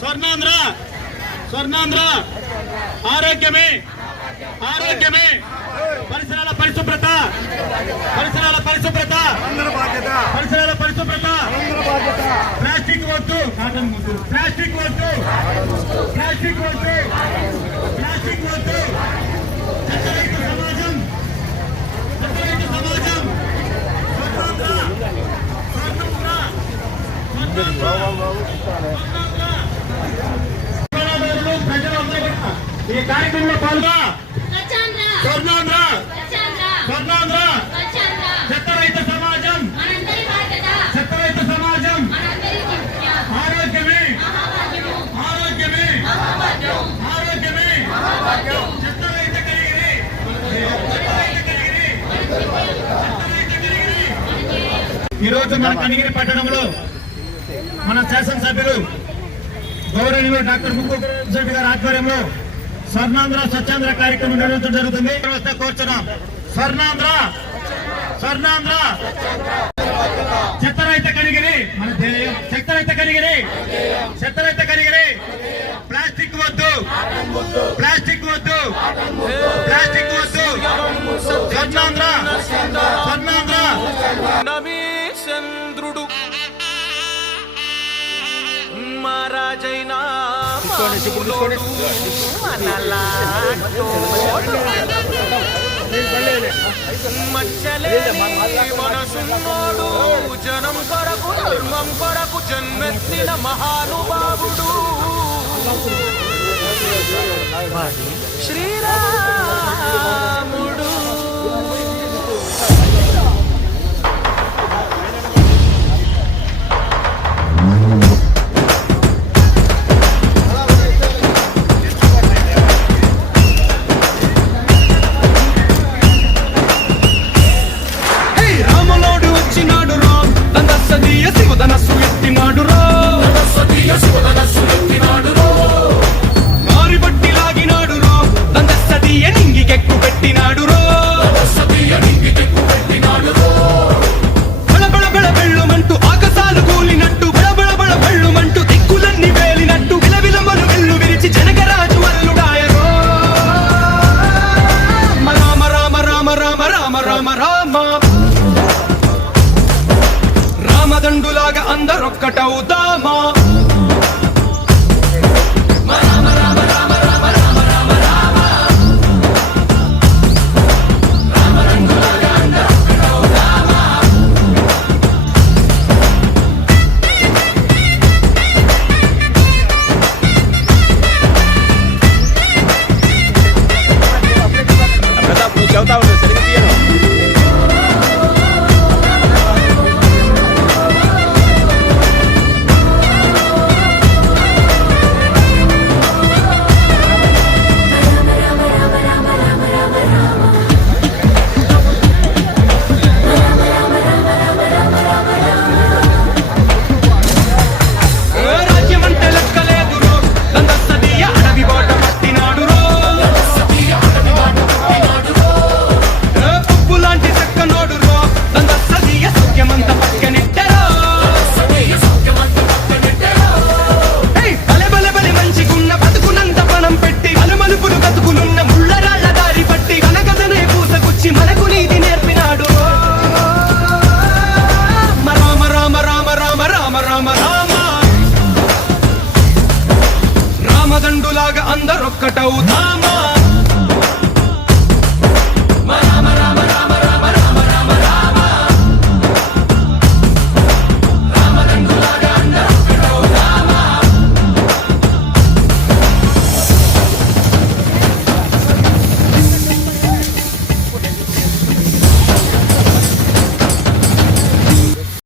స్వర్ణాంధ్ర స్వర్ణాంధ్ర ఆరోగ్యమే ఆరోగ్యమే పరిసరాల పరిశుభ్రత పరిసరాల పరిశుభ్రత పరిసరాల పరిశుభ్రత ప్లాస్టిక్ వద్దు ప్లాస్టిక్ వద్దు ప్లాస్టిక్ వద్దు ప్లాస్టిక్ వద్దు చెత్తరహిత సమాజం చెత్తరహిత సమాజం స్వర్ణాంధ్ర స్వర్ణాంధ్ర ఈ కార్యక్రమంలో పాల్గొ స్వర్ణాంధ్ర స్వర్ణాంధ్ర చెత్తరహిత సమాజం చెత్తరహిత సమాజం ఆరోగ్యమే ఆరోగ్యమే ఆరోగ్యమే చెత్తరహిత కలిగిరి ఈరోజు మన కనిగిరి పట్టణంలో మన శాసనసభ్యులు గౌరవనీయులు డాక్టర్ ముక్కు గారి ఆధ్వర్యంలో స్వర్ణాంధ్ర స్వచ్ఛాంధ్ర కార్యక్రమం నిర్వహించడం జరుగుతుంది. వ్యవస్థ కోరుచున్నాం. స్వర్ణాంధ్ర స్వర్ణాంధ్ర చెత్తరహిత కనిగిరి మన ధ్యేయం. చెత్తరహిత కనిగిరి చెత్తరహిత కనిగిరి ప్లాస్టిక్ వద్దు ప్లాస్టిక్ వద్దు ప్లాస్టిక్ వద్దు స్వర్ణాంధ్ర స్వర్ణాంధ్ర చంద్రుడు మహారాజైనా మనసున్నోడు జనం కొరకు ధర్మం కొరకు జన్మెత్తిన మహానుభావుడు శ్రీరాముడు. రామదండులాగా అందరొక్కటవుదామా రామదండులాగా అందరొక్కటవుదామా.